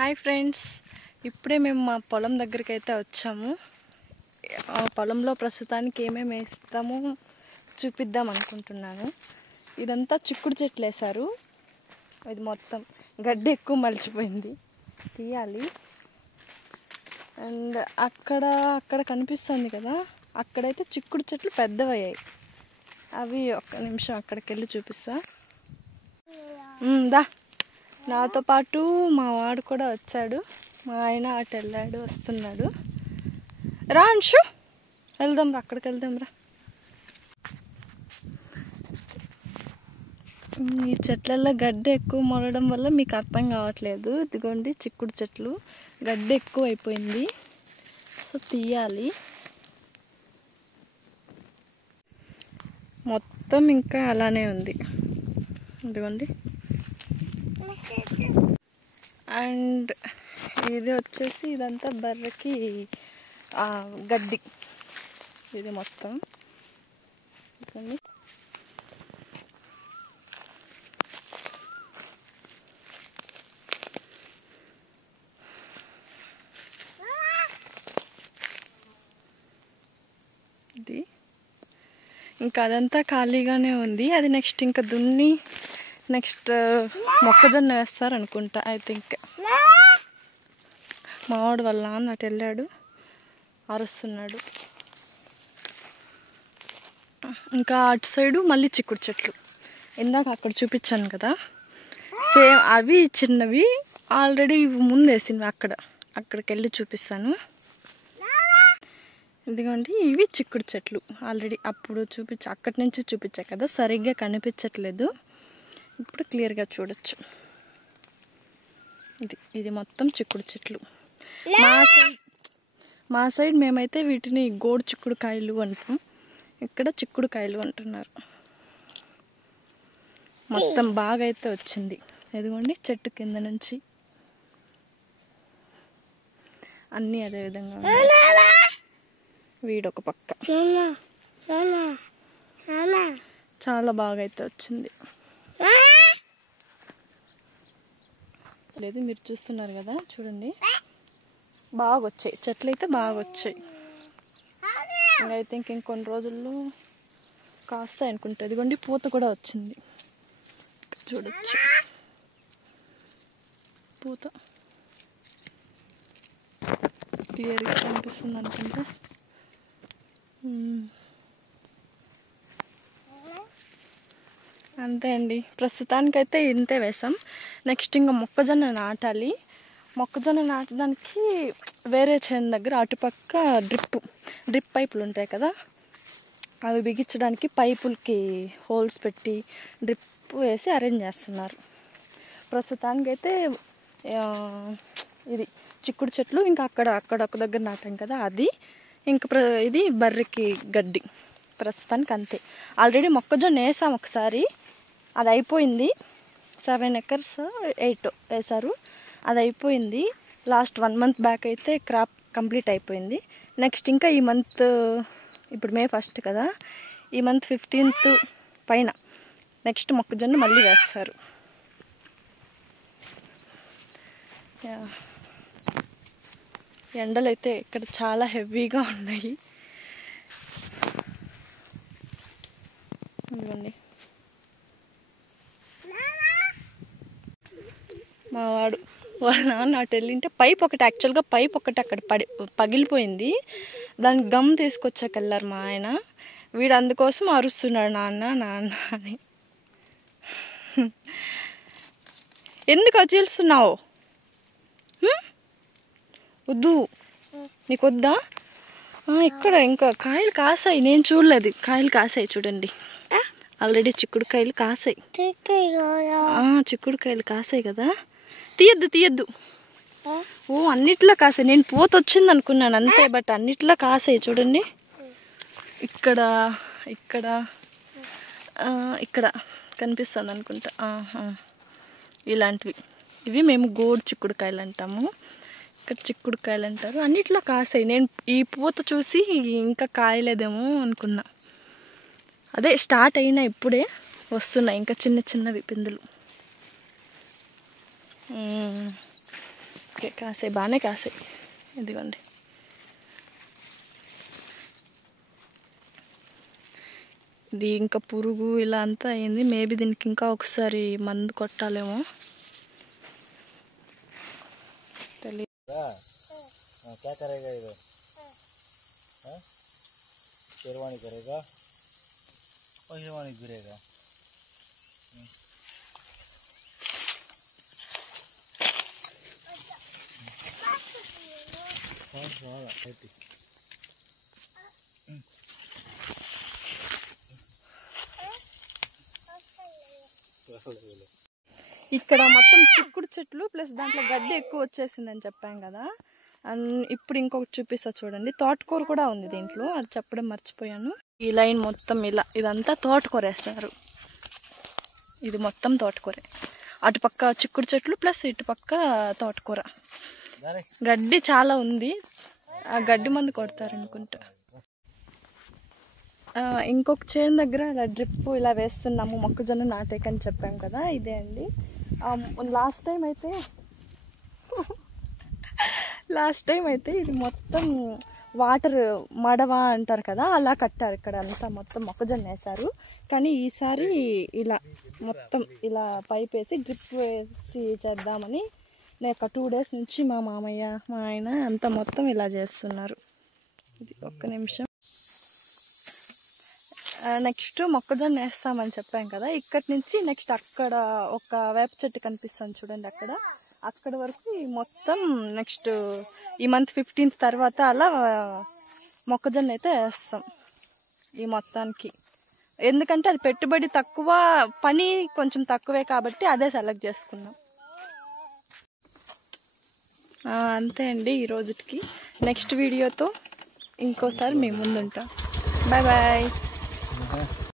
Hi friends, ఇప్పుడే మేము మా పొలం దగ్గరికి అయితే వచ్చాము. ఆ పొలంలో ప్రస్తుతానికి ఏమేమి వేస్తామో చూపిద్దాం అనుకుంటున్నాను. ఇదంతా చిక్కుడు చెట్లు వేశారు. ఇది మొత్తం గడ్డి ఎక్కువ మలిచిపోయింది, తీయాలి. అండ్ అక్కడ కనిపిస్తుంది కదా, అక్కడైతే చిక్కుడు చెట్లు పెద్దవయ్యాయి. అవి ఒక్క నిమిషం అక్కడికి వెళ్ళి చూపిస్తా. దా, నాతో పాటు మా వాడు కూడా వచ్చాడు. మా ఆయన అటు వెళ్ళాడు, వస్తున్నాడు. రా అంశు, వెళ్దాం రా, అక్కడికి వెళ్దాం రా. ఈ చెట్లలో గడ్డి ఎక్కువ మొలడం వల్ల మీకు అర్థం కావట్లేదు. ఇదిగోండి చిక్కుడు చెట్లు, గడ్డి ఎక్కువ అయిపోయింది, సో తీయాలి. మొత్తం ఇంకా అలానే ఉంది, ఇదిగోండి. అండ్ ఇది వచ్చేసి ఇదంతా బర్రెకి గడ్డి, ఇది మొత్తం. ఇది ఇంకా అదంతా ఖాళీగానే ఉంది. అది నెక్స్ట్ ఇంకా దున్ని నెక్స్ట్ మొక్కజొన్న వేస్తారు అనుకుంటా, ఐ థింక్. మావాడు వాళ్ళ నాన్న అటు వెళ్ళాడు, అరుస్తున్నాడు. ఇంకా అటు సైడు మళ్ళీ చిక్కుడు చెట్లు, ఇందాక అక్కడ చూపించాను కదా, సేమ్ అవి చిన్నవి ఆల్రెడీ ముందు వేసినవి. అక్కడికి వెళ్ళి చూపిస్తాను. ఇదిగోండి, ఇవి చిక్కుడు చెట్లు ఆల్రెడీ అప్పుడు అక్కడి నుంచి చూపించా కదా, సరిగ్గా కనిపించట్లేదు. ఇప్పుడు క్లియర్గా చూడొచ్చు. ఇది మొత్తం చిక్కుడు చెట్లు. మా సైడ్ మేమైతే వీటిని గోడు చిక్కుడు కాయలు అంటాం, ఇక్కడ చిక్కుడు కాయలు అంటున్నారు. మొత్తం బాగా అయితే వచ్చింది. ఇదిగోండి, చెట్టు కింద నుంచి అన్నీ అదే విధంగా ఉన్నాయి. వీడొక పక్క చాలా బాగా అయితే వచ్చింది. లేదు, మీరు చూస్తున్నారు కదా, చూడండి, బాగా వచ్చాయి చెట్లు అయితే, బాగా వచ్చాయి. ఐ థింక్ ఇంకొన్ని రోజుల్లో కాస్తాయి అనుకుంటా. ఇదిగోండి, పూత కూడా వచ్చింది, చూడొచ్చు పూత క్లియర్గా కనిపిస్తుంది అనుకుంటా. అంతే అండి, ప్రస్తుతానికైతే ఇంతే వేసాం. నెక్స్ట్ ఇంకా మొక్కజొన్న నాటాలి. మొక్కజొన్న నాటడానికి వేరే చేను దగ్గర అటుపక్క డ్రిప్ పైపులు ఉంటాయి కదా, అవి బిగించడానికి పైపులకి హోల్స్ పెట్టి డ్రిప్ వేసి అరేంజ్ చేస్తున్నారు. ప్రస్తుతానికైతే ఇది చిక్కుడు చెట్లు, ఇంకా అక్కడ ఒక దగ్గర నాటాం కదా అది, ఇంకా ఇది బర్రెకి గడ్డి. ప్రస్తుతానికి అంతే. ఆల్రెడీ మొక్కజొన్న వేసాం ఒకసారి, అది అయిపోయింది. 7 acres 8 వేశారు, అది అయిపోయింది. లాస్ట్ 1 month బ్యాక్ అయితే క్రాప్ కంప్లీట్ అయిపోయింది. నెక్స్ట్ ఇంకా ఈ మంత్, ఇప్పుడు May 1st కదా, ఈ మంత్ 15th పైన నెక్స్ట్ మొక్కజొన్న మళ్ళీ వేస్తారు. ఎండలు అయితే ఇక్కడ చాలా హెవీగా ఉన్నాయి. ఇదిగోండి, మా వాళ్ళ నాన్న అటు వెళ్ళింటే యాక్చువల్గా పైప్ ఒకటి అక్కడ పగిలిపోయింది. దానికి గమ్ తీసుకొచ్చాక వెళ్ళారు మా ఆయన. వీడు అందుకోసం అరుస్తున్నాడు, నాన్న నాన్న అని. ఎందుకు చీల్స్తున్నావు? వద్దు, నీకు వద్దా? ఇక్కడ ఇంకా కాయలు కాసాయి, నేను చూడలేదు. కాయలు కాసాయి చూడండి, ఆల్రెడీ చిక్కుడుకాయలు కాసాయి. చిక్కుడుకాయలు కాసాయి కదా, తీయద్దు. ఓ, అన్నిట్లో కాసాయి. నేను పూత వచ్చింది అనుకున్నాను అంతే, బట్ అన్నిట్లో కాసాయి చూడండి. ఇక్కడ కనిపిస్తుంది అనుకుంటా. ఇలాంటివి, ఇవి మేము గోడు చిక్కుడుకాయలు అంటాము, ఇక్కడ చిక్కుడుకాయలు అంటారు. అన్నిట్లో కాసాయి. నేను ఈ పూత చూసి ఇంకా కాయలేదేమో అనుకున్నా. అదే స్టార్ట్ అయినా ఇప్పుడే వస్తున్నాయి ఇంకా చిన్నవి పిందులు. ఓకే, కాసాయి, బాగానే కాసాయి. ఇదిగోండి. ఇది ఇంకా పురుగు ఇలా అంతా అయింది. మేబీ దీనికి ఇంకా ఒకసారి మందు కొట్టాలేమో తెలియదు. ఇక్కడ మొత్తం చిక్కుడు చెట్లు ప్లస్ దాంట్లో గడ్డి ఎక్కువ వచ్చేసిందని చెప్పాం కదా. ఇప్పుడు ఇంకొకటి చూపిస్తా చూడండి. తోటకూర కూడా ఉంది దీంట్లో, అది చెప్పడం మర్చిపోయాను. ఈ లైన్ మొత్తం ఇలా ఇదంతా తోటకూర వేస్తారు. ఇది మొత్తం తోటకూరే. అటుపక్క చిక్కుడు చెట్లు ప్లస్ ఇటుపక్క తోటకూర. గడ్డి చాలా ఉంది, ఆ గడ్డి మందు కొడతారనుకుంటా. ఇంకొక చేను దగ్గర ఇలా డ్రిప్ ఇలా వేస్తున్నాము, మొక్కజొన్న నాటేకని చెప్పాం కదా, ఇదే అండి. లాస్ట్ టైం అయితే ఇది మొత్తం వాటర్ మడవ అంటారు కదా, అలా కట్టారు. ఇక్కడ అంతా మొత్తం మొక్కజొన్న వేశారు. కానీ ఈసారి ఇలా మొత్తం ఇలా పైప్ వేసి డ్రిప్ వేసి చేద్దామని నేను ఒక 2 days నుంచి మా మామయ్య మా ఆయన అంతా మొత్తం ఇలా చేస్తున్నారు. ఇది ఒక్క నిమిషం. నెక్స్ట్ మొక్కజొన్న వేస్తామని చెప్పాం కదా, ఇక్కడి నుంచి నెక్స్ట్ అక్కడ ఒక వేప చెట్టు కనిపిస్తుంది చూడండి, అక్కడ వరకు మొత్తం నెక్స్ట్ ఈ మంత్ 15th తర్వాత అలా మొక్కజొన్న అయితే వేస్తాం ఈ మొత్తానికి. ఎందుకంటే అది పెట్టుబడి తక్కువ, పని కొంచెం తక్కువే కాబట్టి అదే సెలెక్ట్ చేసుకున్నాం. అంతే అండి ఈ రోజుకి. నెక్స్ట్ వీడియోతో ఇంకోసారి మేము ముందుంటాం. Bye bye.